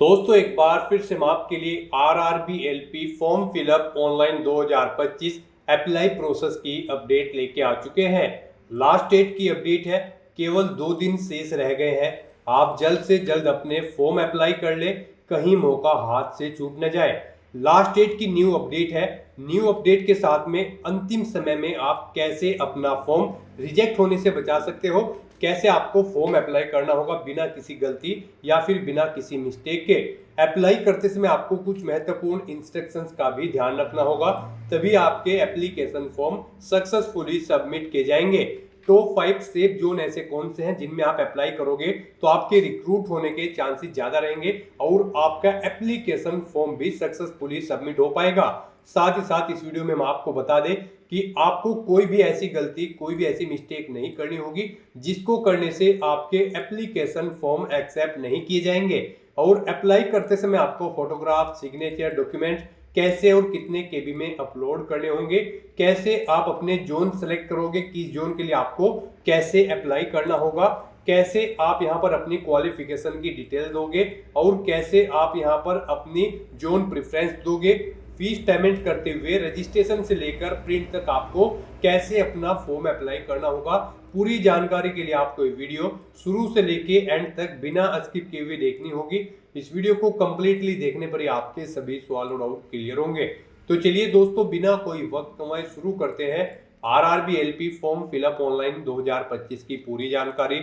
दोस्तों एक बार फिर से हम आपके लिए RRB LP form fill up online 2025 apply process की अपडेट लेके आ चुके हैं। लास्ट डेट की अपडेट है, केवल 2 दिन शेष रह गए हैं। आप जल्द से जल्द अपने फॉर्म अप्लाई कर ले, कहीं मौका हाथ से छूट न जाए। लास्ट डेट की न्यू अपडेट है। न्यू अपडेट के साथ में अंतिम समय में आप कैसे अपना फॉर्म रिजेक्ट होने से बचा सकते हो, कैसे आपको फॉर्म अप्लाई करना होगा बिना किसी गलती या फिर बिना किसी मिस्टेक के। अप्लाई करते समय आपको कुछ महत्वपूर्ण इंस्ट्रक्शंस का भी ध्यान रखना होगा, तभी आपके एप्लीकेशन फॉर्म सक्सेसफुली सबमिट किए जाएंगे। टॉप 5 सेफ जोन ऐसे कौन से हैं जिनमें आप अप्लाई करोगे तो आपके रिक्रूट होने के चांसेस ज्यादा रहेंगे और आपका एप्लीकेशन फॉर्म भी सक्सेसफुली सबमिट हो पाएगा। साथ ही साथ इस वीडियो में हम आपको बता दें कि आपको कोई भी ऐसी गलती, कोई भी ऐसी मिस्टेक नहीं करनी होगी जिसको करने से आपके एप्लीकेशन फॉर्म एक्सेप्ट नहीं किए जाएंगे। और अप्लाई करते समय आपको फोटोग्राफ, सिग्नेचर, डॉक्यूमेंट कैसे और कितने केबी में अपलोड करने होंगे, कैसे आप अपने जोन सेलेक्ट करोगे, किस जोन के लिए आपको कैसे अप्लाई करना होगा, कैसे आप यहां पर अपनी क्वालिफिकेशन की डिटेल दोगे और कैसे आप यहां पर अपनी जोन प्रेफरेंस दोगे। फीस पेमेंट करते हुए रजिस्ट्रेशन से लेकर प्रिंट तक आपको कैसे अपना फॉर्म अप्लाई करना होगा। पूरी जानकारी के लिए आपको ये वीडियो शुरू से लेके एंड तक बिना स्किप किए हुए देखनी होगी। इस वीडियो को कंप्लीटली देखने पर ही आपके सभी सवाल और डाउट क्लियर होंगे। तो चलिए दोस्तों, बिना कोई वक्त गंवाए शुरू करते हैं RRB LP form fill up online 2025 की पूरी जानकारी।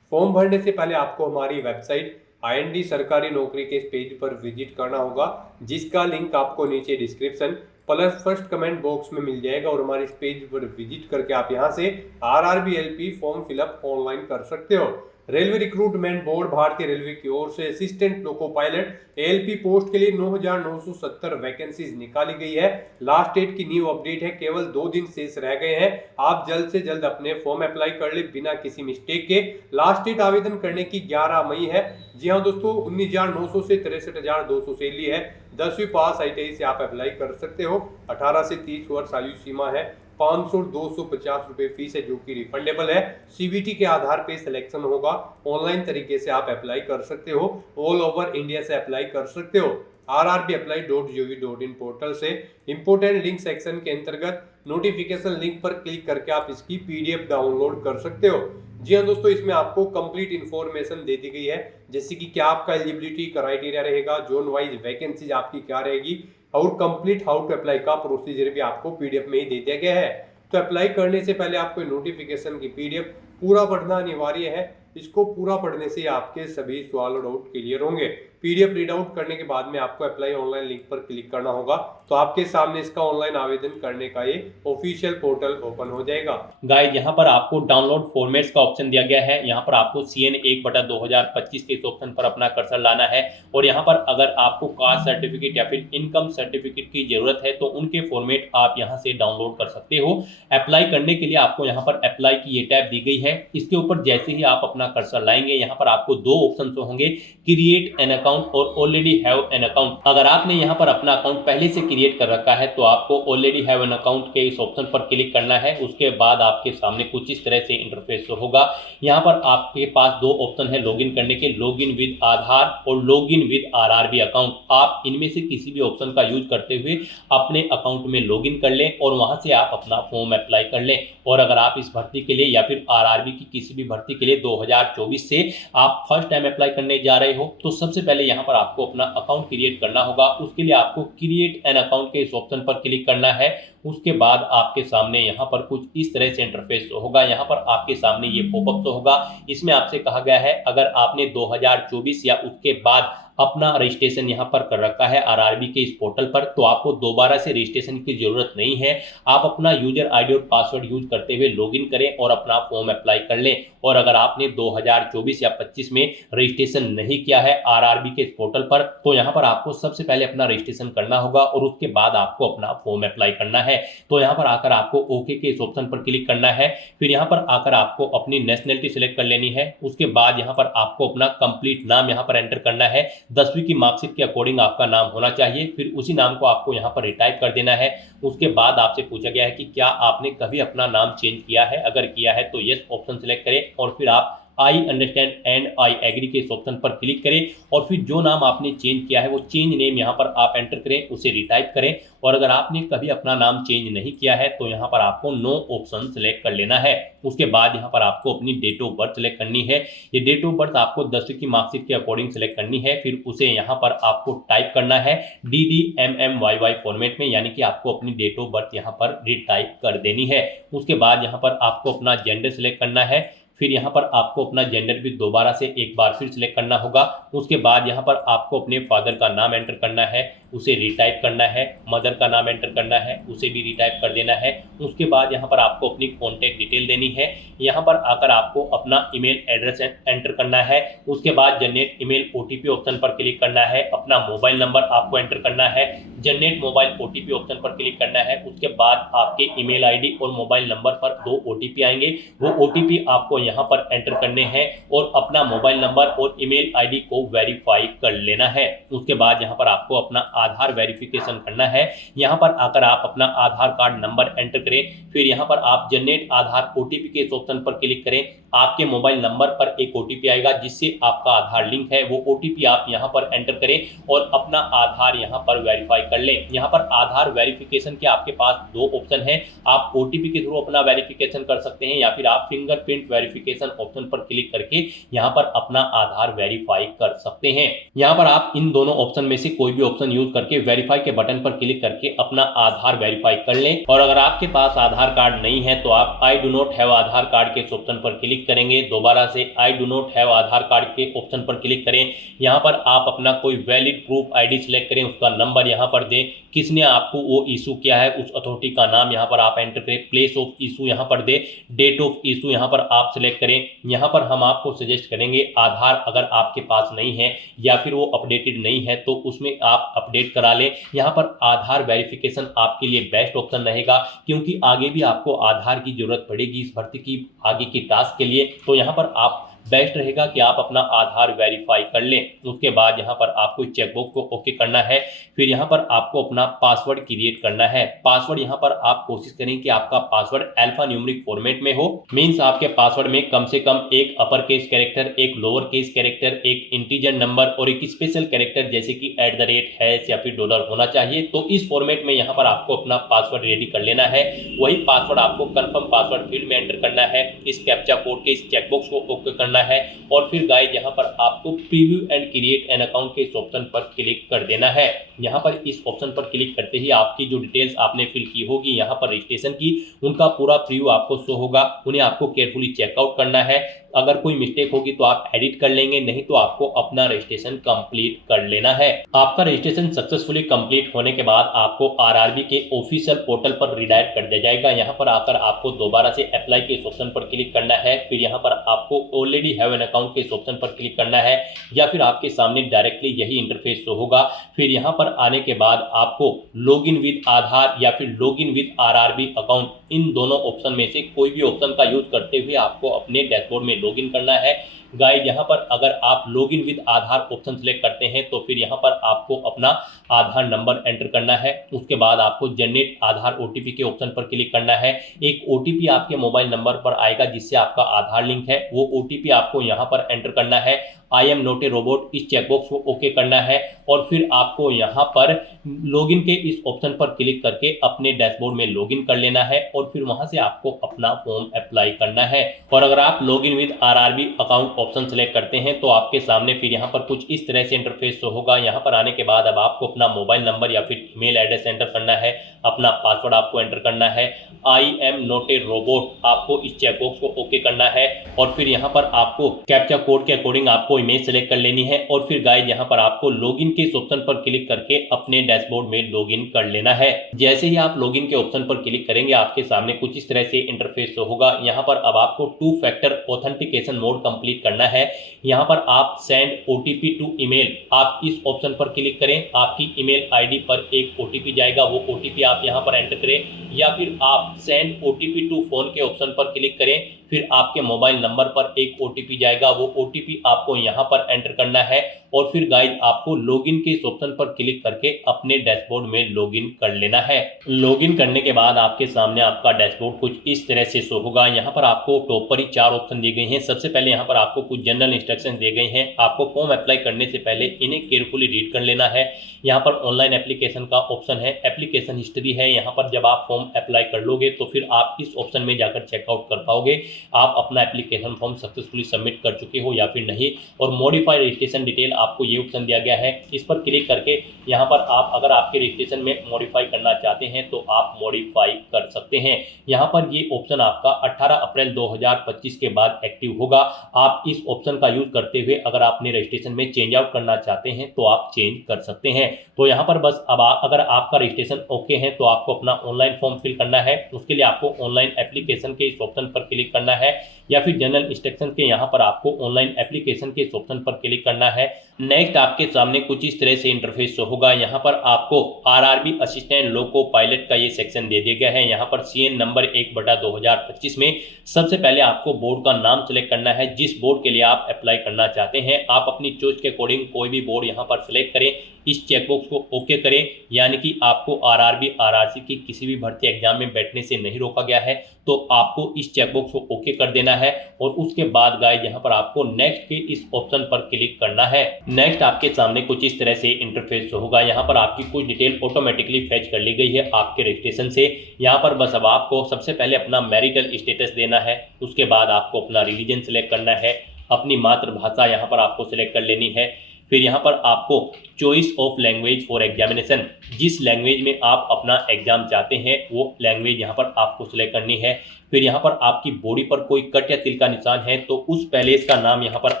फॉर्म भरने से पहले आपको हमारी वेबसाइट IND सरकारी नौकरी के पेज पर विजिट करना होगा, जिसका लिंक आपको नीचे description plus first comment box में मिल जाएगा। और हमारे इस पेज पर विजिट करके आप यहां से RRB LP form fill up online कर सकते हो। रेलवे रिक्रूटमेंट बोर्ड भारतीय रेलवे की ओर से assistant loco pilot LP post के लिए 9,970 वैकेंसीज निकाली गई है। लास्ट डेट की न्यू अपडेट है, केवल 2 दिन शेष रह गए हैं। आप जल्द से जल्द अपने फॉर्म अप्लाई कर ले बिना किसी मिस्टेक के। लास्ट डेट आवेदन करने की 11 मई है। जी हाँ दोस्तों, 19,900 से 63,200 सैलरी है। 10वीं पास ITI से आप अप्लाई कर सकते हो। 18 से 30 वर्ष आयु सीमा है। 500 250 रुपए फीस है जो कि रिफंडेबल है। CBT के आधार पे सिलेक्शन होगा। ऑनलाइन तरीके से आप अप्लाई कर सकते हो। ऑल ओवर इंडिया से अप्लाई कर सकते हो। rrbapply.gov.in पोर्टल से इंपोर्टेंट लिंक सेक्शन के अंतर्गत नोटिफिकेशन लिंक पर क्लिक करके आप इसकी PDF डाउनलोड कर सकते हो। जी हाँ दोस्तों, इसमें आपको कंप्लीट इन्फॉर्मेशन दे दी गई है, जैसे कि क्या आपका एलिजिबिलिटी क्राइटेरिया रहेगा, जोन वाइज वैकेंसीज आपकी क्या रहेगी और कंप्लीट हाउ टू अप्लाई का प्रोसीजर भी आपको PDF में ही दे दिया गया है। तो अप्लाई करने से पहले आपको नोटिफिकेशन की PDF पूरा पढ़ना अनिवार्य है। इसको पूरा पढ़ने से आपके सभी सवाल और डाउट क्लियर होंगे। PDF रीड आउट करने के बाद में आपको अप्लाई ऑनलाइन लिंक पर क्लिक करना होगा, तो आपके सामने इसका ऑनलाइन आवेदन करने का ये ऑफिशियल पोर्टल ओपन हो जाएगा। गाइस, यहाँ पर आपको डाउनलोड फॉर्मेट्स का ऑप्शन दिया गया है। यहाँ पर आपको CN 1/2025 के इस ऑप्शन पर अपना कर्सर लाना है और यहाँ पर अगर आपको कास्ट सर्टिफिकेट या फिर इनकम सर्टिफिकेट की जरूरत है तो उनके फॉर्मेट आप यहाँ से डाउनलोड कर सकते हो। अप्लाई करने के लिए आपको यहाँ पर अप्लाई की ये टैब दी गई है। इसके ऊपर जैसे ही आप अपना कर्सर लाएंगे, यहाँ पर आपको 2 ऑप्शन होंगे, क्रिएट एन अकाउंट और ऑलरेडी हैव एन अकाउंट। अगर आपने यहाँ पर अपना अकाउंट पहले से क्रिएट कर रखा है तो आपको ऑलरेडी हैव एन अकाउंट के इस ऑप्शन पर क्लिक करना है। उसके बाद आपके सामने कुछ इस तरह से इंटरफेस होगा। यहाँ पर आपके पास 2 ऑप्शन है लॉगिन करने के, लॉगिन विद आधार और लॉगिन विद आरआरबी अकाउंट। आप इनमें से किसी भी ऑप्शन का यूज करते हुए अपने अकाउंट में लॉगिन कर लें और वहां से आप अपना फॉर्म अप्लाई कर लें। और अगर आप इस भर्ती के लिए या फिर आरआरबी की किसी भी भर्ती के लिए 2024 से आप फर्स्ट टाइम अप्लाई करने जा रहे हो तो सबसे पहले यहाँ पर आपको अपना अकाउंट क्रिएट करना होगा। उसके लिए आपको क्रिएट एन अकाउंट के इस ऑप्शन पर क्लिक करना है। उसके बाद आपके सामने यहाँ पर कुछ इस तरह से इंटरफेस होगा। यहाँ पर आपके सामने ये पॉपअप होगा। इसमें आपसे कहा गया है अगर आपने 2024 या उसके बाद अपना रजिस्ट्रेशन यहाँ पर कर रखा है आरआरबी के इस पोर्टल पर तो आपको दोबारा से रजिस्ट्रेशन की जरूरत नहीं है। आप अपना यूजर ID और पासवर्ड यूज करते हुए लॉगिन करें और अपना फॉर्म अप्लाई कर लें। और अगर आपने 2024 या 25 में रजिस्ट्रेशन नहीं किया है आरआरबी के इस पोर्टल पर तो यहाँ पर आपको सबसे पहले अपना रजिस्ट्रेशन करना होगा और उसके बाद आपको अपना फॉर्म अप्लाई करना है। तो यहाँ पर आकर आपको ओके के इस ऑप्शन पर क्लिक करना है। फिर यहाँ पर आकर आपको अपनी नेशनलिटी सिलेक्ट कर लेनी है। उसके बाद यहाँ पर आपको अपना कंप्लीट नाम यहाँ पर एंटर करना है। 10वीं की मार्कशीट के अकॉर्डिंग आपका नाम होना चाहिए। फिर उसी नाम को आपको यहाँ पर रिटाइप कर देना है। उसके बाद आपसे पूछा गया है कि क्या आपने कभी अपना नाम चेंज किया है, अगर किया है तो यस ऑप्शन सिलेक्ट करें और फिर आप I understand and I agree के इस ऑप्शन पर क्लिक करें और फिर जो नाम आपने चेंज किया है वो चेंज नेम यहाँ पर आप एंटर करें, उसे रिटाइप करें। और अगर आपने कभी अपना नाम चेंज नहीं किया है तो यहाँ पर आपको नो ऑप्शन सेलेक्ट कर लेना है। उसके बाद यहाँ पर आपको अपनी डेट ऑफ बर्थ सेलेक्ट करनी है। ये डेट ऑफ बर्थ आपको 10वीं की मार्कशीट के अकॉर्डिंग सेलेक्ट करनी है। फिर उसे यहाँ पर आपको टाइप करना है DDMMYY फॉर्मेट में, यानी कि आपको अपनी डेट ऑफ बर्थ यहाँ पर रिटाइप कर देनी है। उसके बाद यहाँ पर आपको अपना जेंडर सेलेक्ट करना है। फिर यहाँ पर आपको अपना जेंडर भी दोबारा से एक बार फिर सिलेक्ट करना होगा। उसके बाद यहाँ पर आपको अपने फादर का नाम एंटर करना है, उसे रिटाइप करना है। मदर का नाम एंटर करना है, उसे भी रिटाइप कर देना है। उसके बाद यहाँ पर आपको अपनी कॉन्टैक्ट डिटेल देनी है। यहाँ पर आकर आपको अपना ईमेल एड्रेस एंटर करना है। उसके बाद जनरेट ईमेल OTP ऑप्शन पर क्लिक करना है। अपना मोबाइल नंबर आपको एंटर करना है, जनरेट मोबाइल OTP ऑप्शन पर क्लिक करना है। उसके बाद आपके ईमेल ID और मोबाइल नंबर पर 2 OTP आएंगे, वो OTP आपको यहाँ पर एंटर करने हैं और अपना मोबाइल नंबर और ईमेल ID को वेरीफाई कर लेना है। उसके बाद यहाँ पर आपको अपना आधार वेरिफिकेशन करना है। यहाँ पर आकर आप अपना आधार कार्ड नंबर एंटर करें। फिर यहाँ पर आप जनरेट आधार OTP के इस ऑप्शन पर क्लिक करें। आपके मोबाइल नंबर पर एक OTP आएगा जिससे आपका आधार लिंक है, वो OTP आप यहाँ पर एंटर करें और अपना आधार यहाँ पर वेरीफाई कर लें। यहाँ पर आधार वेरिफिकेशन के आपके पास 2 ऑप्शन है। आप OTP के थ्रू अपना वेरिफिकेशन कर सकते हैं या फिर आप फिंगरप्रिंट वेरिफिकेशन ऑप्शन पर क्लिक करके यहाँ पर अपना आधार वेरीफाई कर सकते हैं। यहाँ पर आप इन दोनों ऑप्शन में से कोई भी ऑप्शन यूज करके वेरीफाई के बटन पर क्लिक करके अपना आधार वेरीफाई कर लें। और अगर आपके पास आधार कार्ड नहीं है तो आप I do not have Aadhaar card के ऑप्शन पर क्लिक करेंगे। दोबारा से I do not have Aadhaar card के ऑप्शन पर क्लिक करें। यहाँ पर आप अपना कोई वैलिड प्रूफ ID सिलेक्ट करें, उसका नंबर यहाँ पर दें, किसने आपको वो इशू किया है उस अथॉरिटी का नाम यहाँ पर आप एंटर करें, प्लेस ऑफ इशू यहाँ पर दें, डेट ऑफ इशू यहाँ पर आप सिलेक्ट करें। यहाँ पर हम आपको सजेस्ट करेंगे आधार अगर आपके पास नहीं है या फिर वो अपडेटेड नहीं है तो उसमें आप अपडेट करा लें। यहाँ पर आधार वेरिफिकेशन आपके लिए बेस्ट ऑप्शन रहेगा क्योंकि आगे भी आपको आधार की जरूरत पड़ेगी इस भर्ती की आगे की टास्क के लिए। तो यहाँ पर आप बेस्ट रहेगा कि आप अपना आधार वेरीफाई कर लें। उसके बाद यहाँ पर आपको चेकबॉक्स को ओके करना है। फिर यहाँ पर आपको अपना पासवर्ड क्रिएट करना है। पासवर्ड यहाँ पर आप कोशिश करें कि आपका पासवर्ड अल्फा न्यूमेरिक फॉर्मेट में हो, मींस आपके पासवर्ड में कम से कम एक अपर केस कैरेक्टर, एक लोअर केस कैरेक्टर, एक इंटीजर नंबर और एक स्पेशल कैरेक्टर जैसे कि @ या फिर डॉलर होना चाहिए। तो इस फॉर्मेट में यहाँ पर आपको अपना पासवर्ड रेडी कर लेना है। वही पासवर्ड आपको कंफर्म पासवर्ड फील्ड में एंटर करना है। इस कैप्चा कोड के इस चेकबॉक्स को ओके करना है और फिर गाइस यहाँ पर आपको preview and create an account के इस ऑप्शन पर क्लिक कर देना है। यहाँ पर इस ऑप्शन पर क्लिक करते ही आपकी जो डिटेल्स आपने फिल की होगी यहाँ पर रजिस्ट्रेशन की, उनका पूरा प्रीव्यू आपको शो होगा। उन्हें आपको केयरफुली चेकआउट करना है। अगर कोई मिस्टेक होगी तो आप एडिट कर लेंगे, नहीं तो आपको अपना रजिस्ट्रेशन कंप्लीट कर लेना है। आपका रजिस्ट्रेशन सक्सेसफुली कंप्लीट होने के बाद आपको RRB के ऑफिशियल पोर्टल पर रिडायरेक्ट कर दिया जाएगा। यहाँ पर आकर आपको दोबारा से अप्लाई के इस ऑप्शन पर क्लिक करना है। फिर यहाँ पर आपको ऑलरेडी हैव एन अकाउंट के इस ऑप्शन पर क्लिक करना है या फिर आपके सामने डायरेक्टली यही इंटरफेस शो होगा। फिर यहाँ पर आने के बाद आपको लॉगिन विद आधार या फिर लॉगिन विद RRB अकाउंट, इन दोनों ऑप्शन में से कोई भी ऑप्शन का यूज करते हुए आपको अपने डैशबोर्ड में लॉगिन करना है। गाइड यहाँ पर अगर आप login with Aadhaar option select करते हैं तो फिर यहाँ पर आपको अपना आधार नंबर एंटर करना है। उसके बाद आपको जनरेट आधार OTP के ऑप्शन पर क्लिक करना है। एक OTP आपके मोबाइल नंबर पर आएगा जिससे आपका आधार लिंक है, वो OTP आपको यहाँ पर एंटर करना है। I am not a robot इस चेकबॉक्स को ओके करना है और फिर आपको यहाँ पर लॉगिन के इस ऑप्शन पर क्लिक करके अपने डैशबोर्ड में लॉगिन कर लेना है और फिर वहां से आपको अपना फॉर्म अप्लाई करना है। और अगर आप login with RRB account option select करते हैं तो आपके सामने फिर यहाँ पर कुछ इस तरह से इंटरफेस होगा। यहाँ पर आने के बाद अब आपको अपना मोबाइल नंबर या फिर ईमेल एड्रेस एंटर करना है, अपना पासवर्ड आपको एंटर करना है। I am not a robot आपको इस चेकबॉक्स को ओके करना है और फिर यहाँ पर आपको कैप्चा कोड के अकॉर्डिंग आपको इमेज सेलेक्ट कर लेनी है और फिर गाइस यहाँ पर आपको लॉगिन के इस ऑप्शन पर क्लिक करके अपने डैशबोर्ड में लॉगिन कर लेना है। जैसे ही आप लॉगिन के ऑप्शन पर क्लिक करेंगे आपके सामने कुछ इस तरह से इंटरफेस होगा। यहाँ पर अब आपको 2 फैक्टर ऑथेंटिकेशन मोड कंप्लीट करना है। यहाँ पर आप सेंड OTP टू ईमेल, आप इस ऑप्शन पर क्लिक करें। आपकी ईमेल ID पर एक OTP जाएगा, वो OTP आप यहाँ पर एंटर करें या फिर आप सेंड OTP टू फोन के ऑप्शन पर क्लिक करें। फिर आपके मोबाइल नंबर पर एक OTP जाएगा, वो OTP आपको यहाँ पर एंटर करना है और फिर गाइज आपको लॉगिन के इस ऑप्शन पर क्लिक करके अपने डैशबोर्ड में लॉगिन कर लेना है। लॉगिन करने के बाद आपके सामने आपका डैशबोर्ड कुछ इस तरह से शो होगा। यहाँ पर आपको टॉप पर ही 4 ऑप्शन दिए गए हैं। सबसे पहले यहाँ पर आपको कुछ जनरल इंस्ट्रक्शन दिए गए हैं। आपको फॉर्म अप्लाई करने से पहले इन्हें केयरफुली रीड कर लेना है। यहाँ पर ऑनलाइन एप्लीकेशन का ऑप्शन है, एप्लीकेशन हिस्ट्री है। यहाँ पर जब आप फॉर्म अप्लाई कर लोगे तो फिर आप इस ऑप्शन में जाकर चेकआउट कर पाओगे आप अपना एप्लीकेशन फॉर्म सक्सेसफुली सबमिट कर चुके हो या फिर नहीं। और मॉडिफाई रजिस्ट्रेशन डिटेल आपको ये ऑप्शन दिया गया है। इस पर क्लिक करके यहाँ पर आप अगर आपके रजिस्ट्रेशन में मॉडिफाई करना चाहते हैं तो आप मॉडिफाई कर सकते हैं। यहाँ पर ये ऑप्शन आपका 18 अप्रैल 2025 के बाद एक्टिव होगा। आप इस ऑप्शन का यूज करते हुए अगर आपने रजिस्ट्रेशन में चेंज आउट करना चाहते हैं तो आप चेंज कर सकते हैं। तो यहाँ पर बस अब अगर आपका रजिस्ट्रेशन ओके है तो आपको अपना ऑनलाइन फॉर्म फिल करना है। उसके लिए आपको ऑनलाइन एप्लीकेशन के इस ऑप्शन पर क्लिक करना है या फिर जनरल इंस्ट्रक्शन के यहाँ पर आपको ऑनलाइन एप्लीकेशन के इस ऑप्शन पर क्लिक करना है। नेक्स्ट आपके सामने कुछ इस तरह से इंटरफेस होगा। यहाँ पर आपको RRB असिस्टेंट लोको पायलट का ये सेक्शन दे दिया गया है। यहाँ पर CN नंबर 1/2025 में सबसे पहले आपको बोर्ड का नाम सेलेक्ट करना है जिस बोर्ड के लिए आप अप्लाई करना चाहते हैं। आप अपनी चॉइस के अकॉर्डिंग कोई भी बोर्ड यहाँ पर सिलेक्ट करें, इस चेकबॉक्स को ओके करें, यानी कि आपको RRB RRC की किसी भी भर्ती एग्जाम में बैठने से नहीं रोका गया है। तो आपको इस चेकबॉक्स को ओके कर देना है और उसके बाद गाइस यहाँ पर आपको नेक्स्ट के इस ऑप्शन पर क्लिक करना है। नेक्स्ट आपके सामने कुछ इस तरह से इंटरफेस होगा। यहाँ पर आपकी कुछ डिटेल ऑटोमेटिकली फेच कर ली गई है आपके रजिस्ट्रेशन से। यहाँ पर बस अब आपको सबसे पहले अपना मैरिटल स्टेटस देना है, उसके बाद आपको अपना रिलीजन सेलेक्ट करना है, अपनी मातृभाषा यहाँ पर आपको सिलेक्ट कर लेनी है। फिर यहाँ पर आपको choice of language for examination, जिस लैंग्वेज में आप अपना एग्जाम चाहते हैं वो लैंग्वेज यहाँ पर आपको सिलेक्ट करनी है। फिर यहाँ पर आपकी बॉडी पर कोई कट या तिल का निशान है तो उस पैलेस का नाम यहाँ पर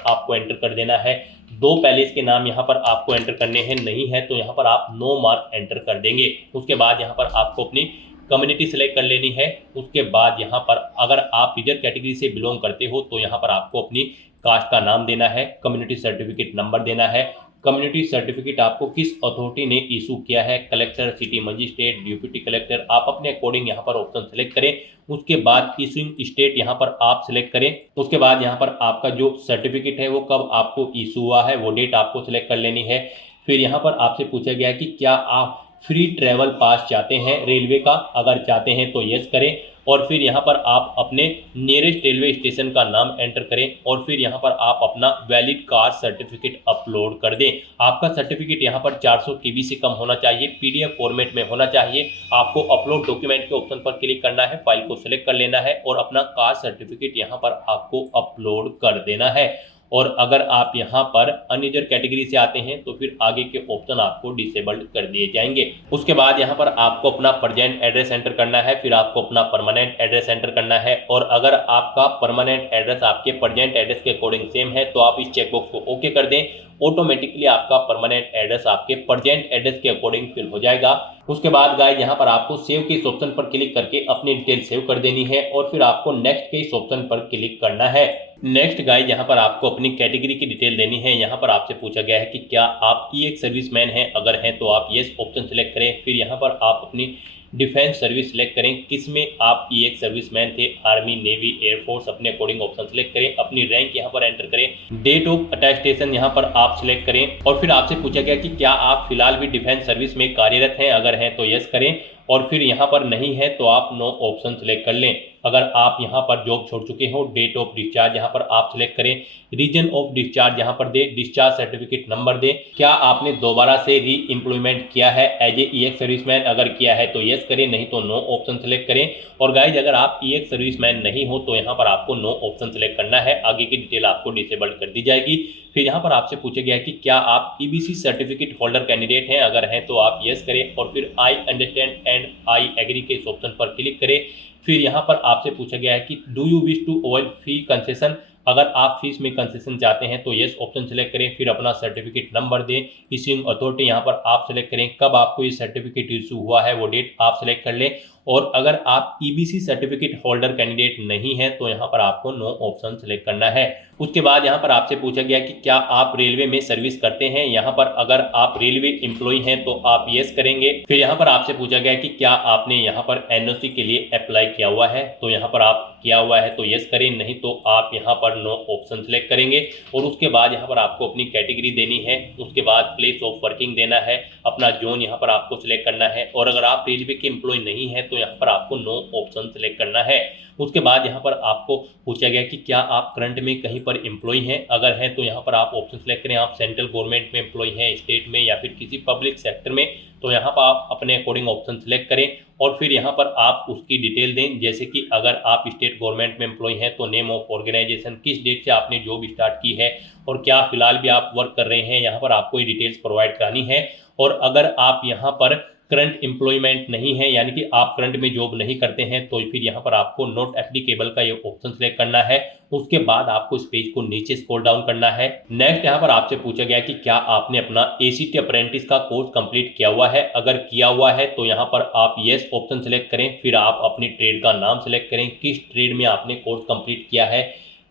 आपको एंटर कर देना है। 2 पैलेस के नाम यहाँ पर आपको एंटर करने हैं, नहीं है तो यहाँ पर आप नो मार्क एंटर कर देंगे। उसके बाद यहाँ पर आपको अपनी कम्युनिटी सेलेक्ट कर लेनी है। उसके बाद यहाँ पर अगर आप रिजर्व कैटेगरी से बिलोंग करते हो तो यहाँ पर आपको अपनी कास्ट का नाम देना है, कम्युनिटी सर्टिफिकेट नंबर देना है। कम्युनिटी सर्टिफिकेट आपको किस अथॉरिटी ने इशू किया है, collector, city magistrate, deputy collector, आप अपने अकॉर्डिंग यहाँ पर ऑप्शन सेलेक्ट करें। उसके बाद इशूइंग स्टेट यहाँ पर आप सिलेक्ट करें। उसके बाद यहाँ पर आपका जो सर्टिफिकेट है वो कब आपको इशू हुआ है वो डेट आपको सिलेक्ट कर लेनी है। फिर यहाँ पर आपसे पूछा गया कि क्या आप फ्री ट्रैवल पास चाहते हैं रेलवे का, अगर चाहते हैं तो यस करें। और फिर यहाँ पर आप अपने नियरेस्ट रेलवे स्टेशन का नाम एंटर करें और फिर यहाँ पर आप अपना वैलिड कास्ट सर्टिफिकेट अपलोड कर दें। आपका सर्टिफिकेट यहाँ पर 400 KB से कम होना चाहिए, PDF फॉर्मेट में होना चाहिए। आपको अपलोड डॉक्यूमेंट के ऑप्शन पर क्लिक करना है, फाइल को सिलेक्ट कर लेना है और अपना कास्ट सर्टिफिकेट यहाँ पर आपको अपलोड कर देना है। और अगर आप यहाँ पर अनरिजर्व कैटेगरी से आते हैं तो फिर आगे के ऑप्शन आपको डिसेबल्ड कर दिए जाएंगे। उसके बाद यहाँ पर आपको अपना प्रेजेंट एड्रेस एंटर करना है, फिर आपको अपना परमानेंट एड्रेस एंटर करना है। और अगर आपका परमानेंट एड्रेस आपके प्रेजेंट एड्रेस के अकॉर्डिंग सेम है तो आप इस चेकबॉक्स को ओके कर दें। ऑटोमेटिकली आपका परमानेंट एड्रेस आपके प्रेजेंट एड्रेस के अकॉर्डिंग फिल हो जाएगा। उसके बाद गाइस यहाँ पर आपको सेव के इस ऑप्शन पर क्लिक करके अपनी डिटेल सेव कर देनी है और फिर आपको नेक्स्ट के इस ऑप्शन पर क्लिक करना है। नेक्स्ट गाइस यहाँ पर आपको अपनी कैटेगरी की डिटेल देनी है। यहाँ पर आपसे पूछा गया है कि क्या आप EX सर्विसमैन हैं, अगर हैं तो आप यस ऑप्शन सेलेक्ट करें। फिर यहाँ पर आप अपनी डिफेंस सर्विस सेलेक्ट करें, किसमें आप EX सर्विसमैन थे, आर्मी, नेवी, एयरफोर्स, अपने अकॉर्डिंग ऑप्शन सेलेक्ट करें। अपनी रैंक यहाँ पर एंटर करें, डेट ऑफ अटेस्टेशन यहाँ पर आप सिलेक्ट करें। और फिर आपसे पूछा गया कि क्या आप फिलहाल भी डिफेंस सर्विस में कार्यरत हैं, अगर हैं तो यस करें और फिर यहाँ पर नहीं है तो आप नो ऑप्शन सेलेक्ट कर लें। अगर आप यहाँ पर जॉब छोड़ चुके हो, डेट ऑफ डिस्चार्ज यहाँ पर आप सिलेक्ट करें, रीजन ऑफ डिस्चार्ज यहाँ पर दें, डिस्चार्ज सर्टिफिकेट नंबर दें। क्या आपने दोबारा से री एम्प्लॉयमेंट किया है एज ए EX सर्विसमैन, अगर किया है तो यस करें, नहीं तो नो ऑप्शन सेलेक्ट करें। और गाइज अगर आप EX सर्विसमैन नहीं हो तो यहाँ पर आपको नो ऑप्शन सेलेक्ट करना है, आगे की डिटेल आपको डिसेबल्ड कर दी जाएगी। फिर यहाँ पर आपसे पूछा गया कि क्या आप EBC सर्टिफिकेट होल्डर कैंडिडेट हैं, अगर हैं तो आप यस करें और फिर I understand and I agree के इस ऑप्शन पर क्लिक करें। फिर यहाँ पर आपसे पूछा गया है कि do you wish to avoid fee concession, अगर आप फीस में कंसेशन चाहते हैं तो यस ऑप्शन सेलेक्ट करें। फिर अपना सर्टिफिकेट नंबर दें, इश्यूइंग अथॉरिटी यहाँ पर आप सेलेक्ट करें, कब आपको ये सर्टिफिकेट इशू हुआ है वो डेट आप सेलेक्ट कर लें। और अगर आप ईबीसी सर्टिफिकेट होल्डर कैंडिडेट नहीं है तो यहाँ पर आपको नो ऑप्शन सेलेक्ट करना है। उसके बाद यहाँ पर आपसे पूछा गया कि क्या आप रेलवे में सर्विस करते हैं। यहाँ पर अगर आप रेलवे एम्प्लॉय हैं तो आप यस करेंगे। फिर यहाँ पर आपसे पूछा गया कि क्या आपने यहाँ पर एनओसी के लिए अप्लाई किया हुआ है, तो यहाँ पर आप किया हुआ है तो यस करें, नहीं तो आप यहाँ पर नो ऑप्शन सेलेक्ट करेंगे। और उसके बाद यहाँ पर आपको अपनी कैटेगरी देनी है, उसके बाद प्लेस ऑफ वर्किंग देना है, अपना जोन यहाँ पर आपको सिलेक्ट करना है। और अगर आप रेलवे के एम्प्लॉय नहीं है तो यहाँ पर आपको नो ऑप्शन सेलेक्ट करना है। उसके बाद यहाँ पर आपको पूछा गया कि क्या आप करंट में कहीं पर एम्प्लॉय हैं, अगर हैं तो यहाँ पर आप ऑप्शन सेलेक्ट करें, आप सेंट्रल गवर्नमेंट में एम्प्लॉय हैं, स्टेट में या फिर किसी पब्लिक सेक्टर में, तो यहाँ पर आप अपने अकॉर्डिंग ऑप्शन सेलेक्ट करें। और फिर यहाँ पर आप उसकी डिटेल दें, जैसे कि अगर आप स्टेट गवर्नमेंट में एम्प्लॉय हैं तो नेम ऑफ ऑर्गेनाइजेशन, किस डेट से आपने जॉब स्टार्ट की है और क्या फिलहाल भी आप वर्क कर रहे हैं, यहाँ पर आपको ये डिटेल्स प्रोवाइड करानी है। और अगर आप यहाँ पर करंट एम्प्लॉयमेंट नहीं है, यानी कि आप करंट में जॉब नहीं करते हैं, तो फिर यहाँ पर आपको नॉट एप्लीकेबल का ये ऑप्शन सेलेक्ट करना है। उसके बाद आपको इस पेज को नीचे स्क्रॉल डाउन करना है। नेक्स्ट यहाँ पर आपसे पूछा गया कि क्या आपने अपना एसीटी अप्रेंटिस का कोर्स कंप्लीट किया हुआ है, अगर किया हुआ है तो यहाँ पर आप यस ऑप्शन सेलेक्ट करें। फिर आप अपनी ट्रेड का नाम सेलेक्ट करें, किस ट्रेड में आपने कोर्स कंप्लीट किया है,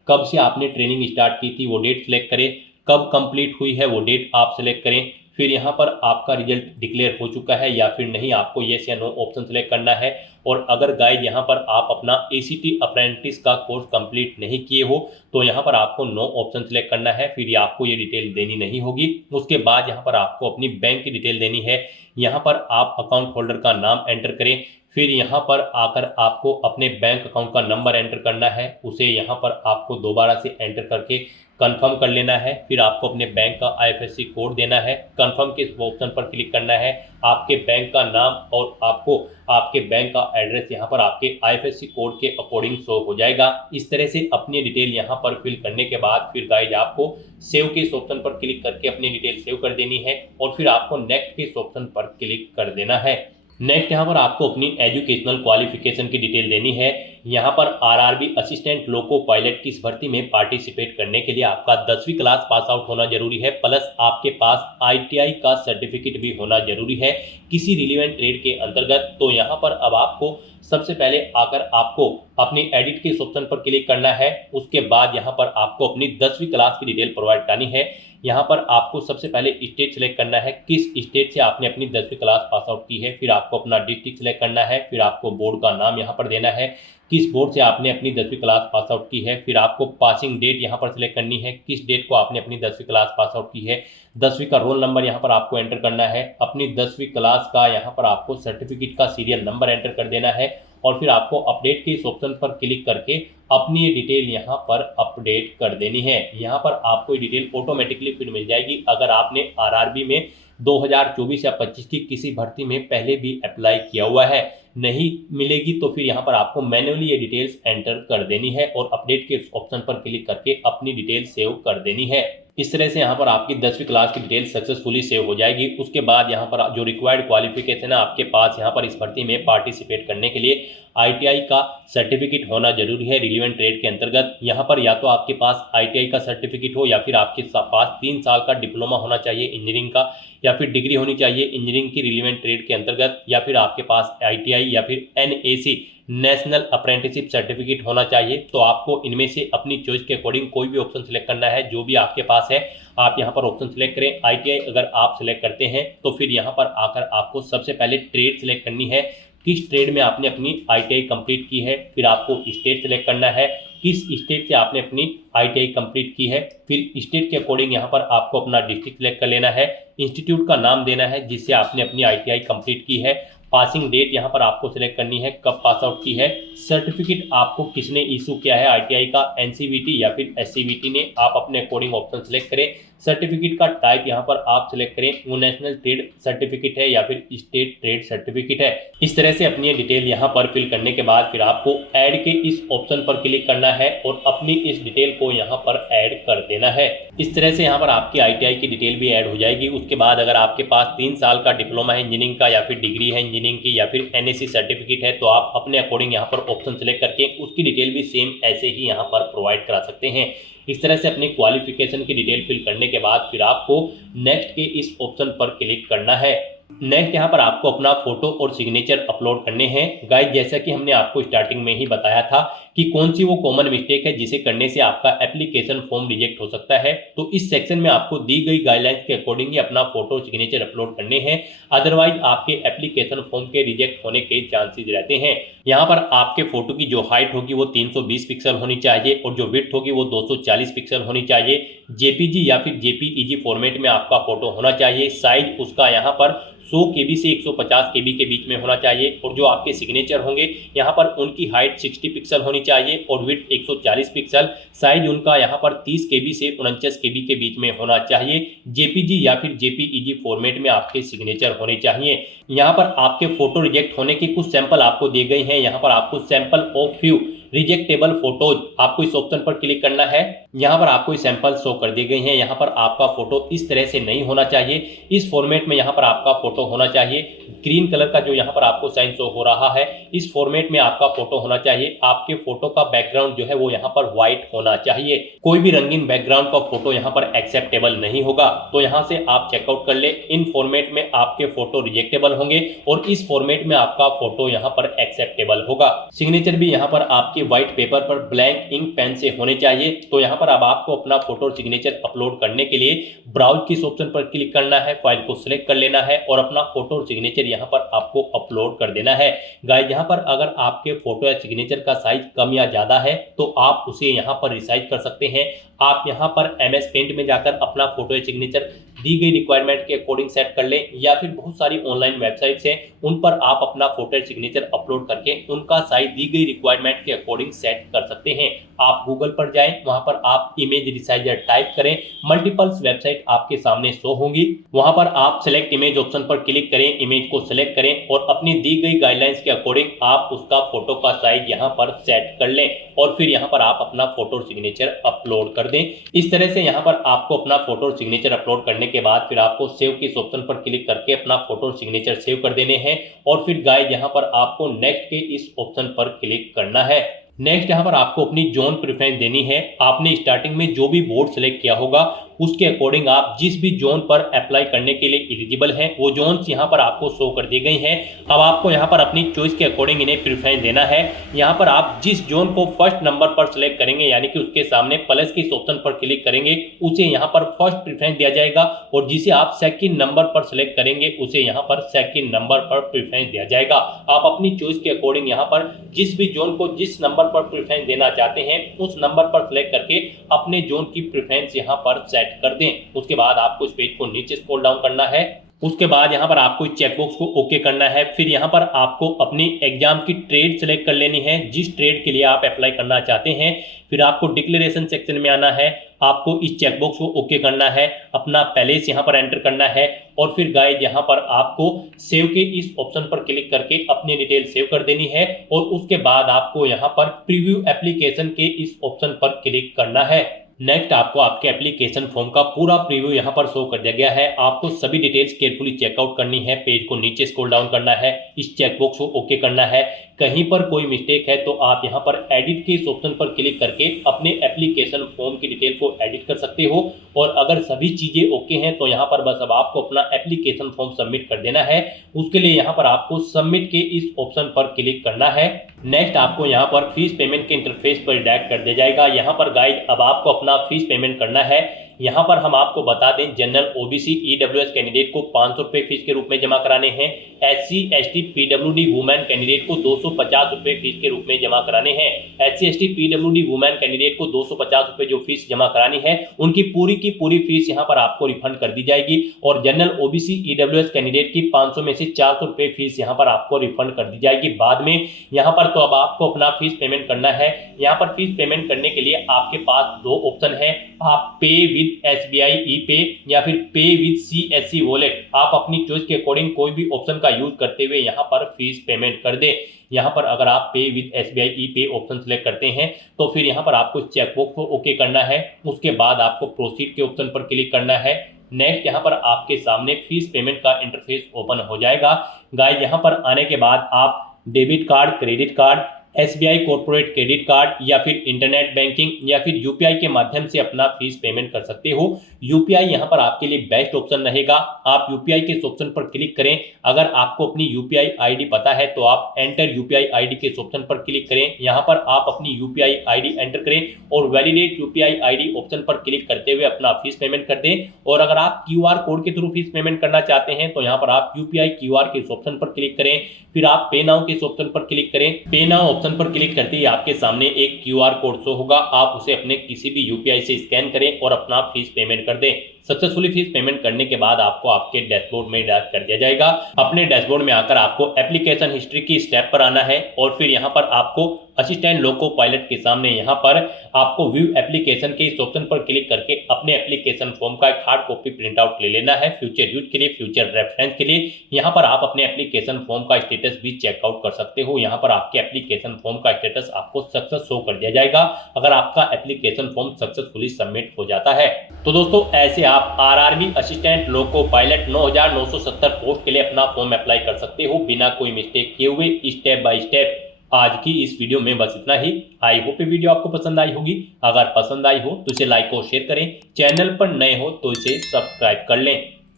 कब से आपने ट्रेनिंग स्टार्ट की थी वो डेट सेलेक्ट करें, कब कंप्लीट हुई है वो डेट आप सेलेक्ट करें। फिर यहाँ पर आपका रिजल्ट डिक्लेयर हो चुका है या फिर नहीं, आपको येस या नो ऑप्शन सेलेक्ट करना है। और अगर गाइज यहाँ पर आप अपना एसीटी अप्रेंटिस का कोर्स कंप्लीट नहीं किए हो तो यहाँ पर आपको नो ऑप्शन सेलेक्ट करना है, फिर आपको ये डिटेल देनी नहीं होगी। उसके बाद यहाँ पर आपको अपनी बैंक की डिटेल देनी है। यहाँ पर आप अकाउंट होल्डर का नाम एंटर करें, फिर यहाँ पर आकर आपको अपने बैंक अकाउंट का नंबर एंटर करना है, उसे यहाँ पर आपको दोबारा से एंटर करके कंफर्म कर लेना है। फिर आपको अपने बैंक का आईएफएससी कोड देना है, कंफर्म के ऑप्शन पर क्लिक करना है, आपके बैंक का नाम और आपको आपके बैंक का एड्रेस यहाँ पर आपके आईएफएससी कोड के अकॉर्डिंग शो हो जाएगा। इस तरह से अपनी डिटेल यहाँ पर फिल करने के बाद फिर गाइज आपको सेव के इस ऑप्शन पर क्लिक करके अपनी डिटेल सेव कर देनी है और फिर आपको नेक्स्ट के इस ऑप्शन पर क्लिक कर देना है। नेक्स्ट यहाँ पर आपको अपनी एजुकेशनल क्वालिफिकेशन की डिटेल देनी है। यहाँ पर आरआरबी असिस्टेंट लोको पायलट की इस भर्ती में पार्टिसिपेट करने के लिए आपका 10वीं क्लास पास आउट होना जरूरी है, प्लस आपके पास आईटीआई का सर्टिफिकेट भी होना जरूरी है किसी रिलेवेंट ट्रेड के अंतर्गत। तो यहाँ पर अब आपको सबसे पहले आकर आपको अपनी एडिट के इस ऑप्शन पर क्लिक करना है। उसके बाद यहाँ पर आपको अपनी 10वीं क्लास की डिटेल प्रोवाइड करनी है। यहाँ पर आपको सबसे पहले स्टेट सेलेक्ट करना है, किस स्टेट से आपने अपनी 10वीं क्लास पास आउट की है। फिर आपको अपना डिस्ट्रिक्ट सेलेक्ट करना है, फिर आपको बोर्ड का नाम यहाँ पर देना है, किस बोर्ड से आपने अपनी 10वीं क्लास पास आउट की है। फिर आपको पासिंग डेट यहाँ पर सिलेक्ट करनी है, किस डेट को आपने अपनी 10वीं क्लास पास आउट की है। 10वीं का रोल नंबर यहाँ पर आपको एंटर करना है, अपनी 10वीं क्लास का यहाँ पर आपको सर्टिफिकेट का सीरियल नंबर एंटर कर देना है और फिर आपको अपडेट के इस ऑप्शन पर क्लिक करके अपनी ये डिटेल यहाँ पर अपडेट कर देनी है। यहाँ पर आपको ये डिटेल ऑटोमेटिकली फिर मिल जाएगी। अगर आपने आरआरबी में 2024 या 25 की किसी भर्ती में पहले भी अप्लाई किया हुआ है, नहीं मिलेगी तो फिर यहाँ पर आपको मैन्युअली ये डिटेल्स एंटर कर देनी है और अपडेट के ऑप्शन पर क्लिक करके अपनी डिटेल सेव कर देनी है। इस तरह से यहाँ पर आपकी 10वीं क्लास की डिटेल सक्सेसफुली सेव हो जाएगी। उसके बाद यहाँ पर जो रिक्वायर्ड क्वालिफिकेशन है आपके पास यहाँ पर इस भर्ती में पार्टिसिपेट करने के लिए आईटीआई का सर्टिफिकेट होना जरूरी है रिलेवेंट ट्रेड के अंतर्गत। यहाँ पर या तो आपके पास आईटीआई का सर्टिफिकेट हो या फिर आपके पास 3 साल का डिप्लोमा होना चाहिए इंजीनियरिंग का, या फिर डिग्री होनी चाहिए इंजीनियरिंग की रिलेवेंट ट्रेड के अंतर्गत, या फिर आपके पास आईटीआई या फिर एनएसी नेशनल अप्रेंटिसशिप सर्टिफिकेट होना चाहिए। तो आपको इनमें से अपनी चॉइस के अकॉर्डिंग कोई भी ऑप्शन सेलेक्ट करना है, जो भी आपके पास है आप यहाँ पर ऑप्शन सेलेक्ट करें। आईटीआई अगर आप सेलेक्ट करते हैं तो फिर यहाँ पर आकर आपको सबसे पहले ट्रेड सेलेक्ट करनी है, किस ट्रेड में आपने अपनी आईटीआई कंप्लीट की है। फिर आपको स्टेट सेलेक्ट करना है, किस स्टेट से आपने अपनी आईटीआई कंप्लीट की है। फिर स्टेट के अकॉर्डिंग यहाँ पर आपको अपना डिस्ट्रिक्ट सेलेक्ट कर लेना है, इंस्टीट्यूट का नाम देना है जिससे आपने अपनी आईटीआई कंप्लीट की है, पासिंग डेट यहाँ पर आपको सिलेक्ट करनी है, कब पास आउट की है, सर्टिफिकेट आपको किसने इशू किया है आईटीआई का, एनसीवीटी या फिर एससीवीटी ने, आप अपने अकॉर्डिंग ऑप्शन सेलेक्ट करें। सर्टिफिकेट का टाइप यहाँ पर आप सिलेक्ट करें, वो नेशनल ट्रेड सर्टिफिकेट है या फिर स्टेट ट्रेड सर्टिफिकेट है। इस तरह से अपनी डिटेल यहाँ पर फिल करने के बाद फिर आपको ऐड के इस ऑप्शन पर क्लिक करना है और अपनी इस डिटेल को यहाँ पर ऐड कर देना है। इस तरह से यहाँ पर आपकी आईटीआई की डिटेल भी ऐड हो जाएगी। उसके बाद अगर आपके पास 3 साल का डिप्लोमा है इंजीनियरिंग का या फिर डिग्री है इंजीनियरिंग की या फिर एनएससी सर्टिफिकेट है, तो आप अपने अकॉर्डिंग यहाँ पर ऑप्शन सेलेक्ट करके उसकी डिटेल भी सेम ऐसे ही यहाँ पर प्रोवाइड करा सकते हैं। इस तरह से अपनी क्वालिफिकेशन की डिटेल फिल करने के बाद फिर आपको नेक्स्ट के इस ऑप्शन पर क्लिक करना है। नेक्स्ट यहाँ पर आपको अपना फोटो और सिग्नेचर अपलोड करने हैं। गाइस जैसा कि हमने आपको स्टार्टिंग में ही बताया था कि कौन सी वो कॉमन मिस्टेक है जिसे करने से आपका एप्लीकेशन फॉर्म रिजेक्ट हो सकता है, तो इस सेक्शन में आपको दी गई गाइडलाइंस के अकॉर्डिंग ही अपना फोटो और सिग्नेचर अपलोड करने हैं, अदरवाइज आपके एप्लीकेशन फॉर्म के रिजेक्ट होने के चांसेस रहते हैं। यहाँ पर आपके फोटो की जो हाइट होगी वो 320 पिक्सल होनी चाहिए और जो विड्थ होगी वो 240 पिक्सल होनी चाहिए। जेपीजी या फिर जेपीईजी फॉर्मेट में आपका फोटो होना चाहिए। साइज उसका यहाँ पर 100 KB से 150 KB के बीच में होना चाहिए और जो आपके सिग्नेचर होंगे यहाँ पर उनकी हाइट 60 पिक्सल होनी चाहिए और विड्थ 140 पिक्सल। साइज उनका यहाँ पर 30 KB से 49 KB के बीच में होना चाहिए। जेपीजी या फिर जेपीईजी फॉर्मेट में आपके सिग्नेचर होने चाहिए। यहाँ पर आपके फोटो रिजेक्ट होने के कुछ सैंपल आपको दिए गए हैं। यहाँ पर आपको सैंपल ऑफ फ्यू रिजेक्टेबल फोटोज, आपको इस ऑप्शन पर क्लिक करना है। यहाँ पर आपको सैंपल शो कर दिए गए हैं। यहाँ पर आपका फोटो इस तरह से नहीं होना चाहिए। इस फॉर्मेट में यहाँ पर आपका फोटो होना चाहिए। ग्रीन कलर का जो यहाँ पर आपको साइन शो हो रहा है, इस फॉर्मेट में आपका फोटो होना चाहिए। आपके फोटो का बैकग्राउंड जो है वो यहाँ पर व्हाइट होना चाहिए। कोई भी रंगीन बैकग्राउंड का फोटो यहाँ पर एक्सेप्टेबल नहीं होगा। तो यहाँ से आप चेकआउट कर ले। इन फॉर्मेट में आपके फोटो रिजेक्टेबल होंगे और इस फॉर्मेट में आपका फोटो यहाँ पर एक्सेप्टेबल होगा। सिग्नेचर भी यहाँ पर आपके व्हाइट पेपर पर ब्लैंक इंक पेन से होने चाहिए। तो यहाँ पर अब आपको अपना फोटो और सिग्नेचर अपलोड करने के लिए ब्राउज किस ऑप्शन पर क्लिक करना है, फाइल को सिलेक्ट कर लेना है और अपना फोटो और सिग्नेचर यहाँ पर आपको अपलोड कर देना है। गाइस यहाँ पर अगर आपके फोटो या सिग्नेचर का साइज कम या ज्यादा है तो आप उसे यहाँ पर रिसाइज कर सकते हैं। आप यहाँ पर MS पेंट में जाकर अपना फोटो या सिग्नेचर दी गई रिक्वायरमेंट के अकॉर्डिंग सेट कर लें, या फिर बहुत सारी ऑनलाइन वेबसाइट्स हैं उन पर आप अपना फोटो या सिग्नेचर अपलोड करके उनका साइज दी गई रिक्वायरमेंट के अकॉर्डिंग सेट कर सकते हैं। आप गूगल पर जाएं, वहां पर आप इमेज रिसाइजर टाइप करें, मल्टीपल्स वेबसाइट आपके सामने शो होंगी। वहां पर आप सिलेक्ट इमेज ऑप्शन पर क्लिक करें, इमेज को सिलेक्ट करें और अपनी दी गई गाइडलाइंस के अकॉर्डिंग आप उसका फोटो का साइज यहाँ पर सेट कर लें और फिर यहाँ पर आप अपना फोटो और सिग्नेचर अपलोड कर दें। इस तरह से यहाँ पर आपको अपना फोटो और सिग्नेचर अपलोड करने के बाद फिर आपको सेव के इस ऑप्शन पर क्लिक करके अपना फोटो और सिग्नेचर सेव कर देने हैं और फिर गाइस यहाँ पर आपको नेक्स्ट के इस ऑप्शन पर क्लिक करना है। नेक्स्ट यहाँ पर आपको अपनी जोन प्रेफरेंस देनी है। आपने स्टार्टिंग में जो भी बोर्ड सेलेक्ट किया होगा उसके अकॉर्डिंग आप जिस भी जोन पर अप्लाई करने के लिए एलिजिबल हैं वो जोन्स यहाँ पर आपको शो कर दी गई हैं। अब आपको यहाँ पर अपनी चॉइस के अकॉर्डिंग इन्हें प्रेफरेंस देना है। यहाँ पर आप जिस जोन को फर्स्ट नंबर पर सिलेक्ट करेंगे, यानी कि उसके सामने प्लस के इस ऑप्शन पर क्लिक करेंगे, उसे यहाँ पर फर्स्ट प्रेफरेंस दिया जाएगा और जिसे आप सेकंड नंबर पर सिलेक्ट करेंगे उसे यहाँ पर सेकंड नंबर पर प्रेफरेंस दिया जाएगा। आप अपनी चॉइस के अकॉर्डिंग यहाँ पर जिस भी जोन को जिस नंबर पर प्रेफरेंस देना चाहते हैं उस नंबर पर सिलेक्ट करके अपने जोन की प्रेफरेंस यहाँ पर सेट कर दें। उसके बाद आपको इस पेज को नीचे स्क्रॉल डाउन करना है। उसके बाद यहाँ पर आपको इस चेकबॉक्स को ओके करना है। फिर यहाँ पर आपको अपनी एग्जाम की ट्रेड सेलेक्ट कर लेनी है, जिस ट्रेड के लिए आप अप्लाई करना चाहते हैं। फिर आपको डिक्लेरेशन सेक्शन में आना है, आपको इस चेकबॉक्स को ओके करना है, अपना पैलेस यहाँ पर एंटर करना है और फिर गाइस यहाँ पर आपको सेव के इस ऑप्शन पर क्लिक करके अपनी डिटेल सेव कर देनी है और उसके बाद आपको यहाँ पर प्रीव्यू एप्लीकेशन के इस ऑप्शन पर क्लिक करना है। नेक्स्ट आपको आपके एप्लीकेशन फॉर्म का पूरा प्रीव्यू यहाँ पर शो कर दिया गया है। आपको सभी डिटेल्स केयरफुली चेकआउट करनी है, पेज को नीचे स्क्रॉल डाउन करना है, इस चेकबॉक्स को ओके करना है। कहीं पर कोई मिस्टेक है तो आप यहाँ पर एडिट के इस ऑप्शन पर क्लिक करके अपने एप्लीकेशन फॉर्म की डिटेल को एडिट कर सकते हो और अगर सभी चीजें ओके हैं तो यहाँ पर बस अब आपको अपना एप्लीकेशन फॉर्म सबमिट कर देना है। उसके लिए यहाँ पर आपको सबमिट के इस ऑप्शन पर क्लिक करना है। नेक्स्ट आपको यहाँ पर फीस पेमेंट के इंटरफेस पर डायरेक्ट कर दिया जाएगा। यहाँ पर गाइड अब आपको अपना फीस पेमेंट करना है। यहाँ पर हम आपको बता दें, जनरल OBC EWS कैंडिडेट को 500 रुपये फीस के रूप में जमा कराने हैं। SC ST PWD women candidate को 250 रुपये फीस के रूप में जमा कराने हैं। SC ST PWD women candidate को 250 रुपये जो फीस जमा करानी है उनकी की पूरी फीस यहाँ पर आपको रिफंड कर दी जाएगी और जनरल OBC EWS कैंडिडेट की 500 में से 400 रुपये फीस यहाँ पर आपको रिफंड कर दी जाएगी बाद में। यहाँ पर तो अब आपको अपना फीस पेमेंट करना है। यहाँ पर फीस पेमेंट करने के लिए आपके पास दो ऑप्शन है, आप पे विद SBI e-पे या फिर पे विद CSC वॉलेट। आप अपनी चॉइस के अकॉर्डिंग कोई भी ऑप्शन का यूज करते हुए यहाँ पर फीस पेमेंट कर दे। यहाँ पर अगर आप पे विद SBI e-पे ऑप्शन सेलेक्ट करते हैं तो फिर यहाँ पर आपको चेकबॉक्स को ओके करना है। उसके बाद आपको प्रोसीड के ऑप्शन पर क्लिक करना है। नेक्स्ट यहाँ पर आपके सामने फीस पेमेंट का इंटरफेस ओपन हो जाएगा। गाइस यहाँ पर आने के बाद आप debit card, credit card, SBI corporate credit card या फिर इंटरनेट बैंकिंग या फिर UPI के माध्यम से अपना फीस पेमेंट कर सकते हो। UPI यहाँ पर आपके लिए बेस्ट ऑप्शन रहेगा। आप UPI के इस ऑप्शन पर क्लिक करें। अगर आपको अपनी UPI ID पता है तो आप एंटर UPI ID के इस ऑप्शन पर क्लिक करें। यहाँ पर आप अपनी UPI ID एंटर करें और वैलिडेट UPI ID ऑप्शन पर क्लिक करते हुए अपना फीस पेमेंट कर दें। और अगर आप QR कोड के थ्रू फीस पेमेंट करना चाहते हैं तो यहाँ पर आप UPI QR के इस ऑप्शन पर क्लिक करें। फिर आप पे नाउ के इस ऑप्शन पर क्लिक करें। पे नाउ ऑप्शन पर क्लिक करते ही आपके सामने एक QR कोड शो होगा। आप उसे अपने किसी भी UPI से स्कैन करें और अपना फीस पेमेंट कर दें। सक्सेसफुली फीस पेमेंट करने के बाद आपको आपके डैशबोर्ड में डायरेक्ट कर दिया जाएगा। अपने डैशबोर्ड में आकर आपको एप्लीकेशन हिस्ट्री की स्टेप पर आना है और फिर यहाँ पर आपको असिस्टेंट लोको पायलट के सामने यहाँ पर आपको व्यू एप्लीकेशन के इस ऑप्शन पर क्लिक करके अपने एप्लीकेशन फॉर्म का एक हार्ड कॉपी प्रिंट आउट ले लेना है फ्यूचर यूज के लिए, फ्यूचर रेफरेंस के लिए। यहाँ पर आप अपने एप्लीकेशन फॉर्म का स्टेटस भी चेकआउट कर सकते हो। यहाँ पर आपके एप्लीकेशन फॉर्म का स्टेटस आपको सक्सेस शो कर दिया जाएगा अगर आपका एप्लीकेशन फॉर्म सक्सेसफुली सबमिट हो जाता है। तो दोस्तों ऐसे आप RRB assistant loco pilot 9970 post के लिए अपना फॉर्म अप्लाई कर सकते हो बिना कोई मिस्टेक किए हुए, स्टेप बाय स्टेप। आज की इस वीडियो में बस इतना ही। आई होप ये वीडियो आपको पसंद आई होगी। अगर पसंद आई हो तो इसे लाइक और शेयर करें। चैनल पर नए हो तो इसे सब्सक्राइब कर लें।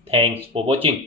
Thanks for watching.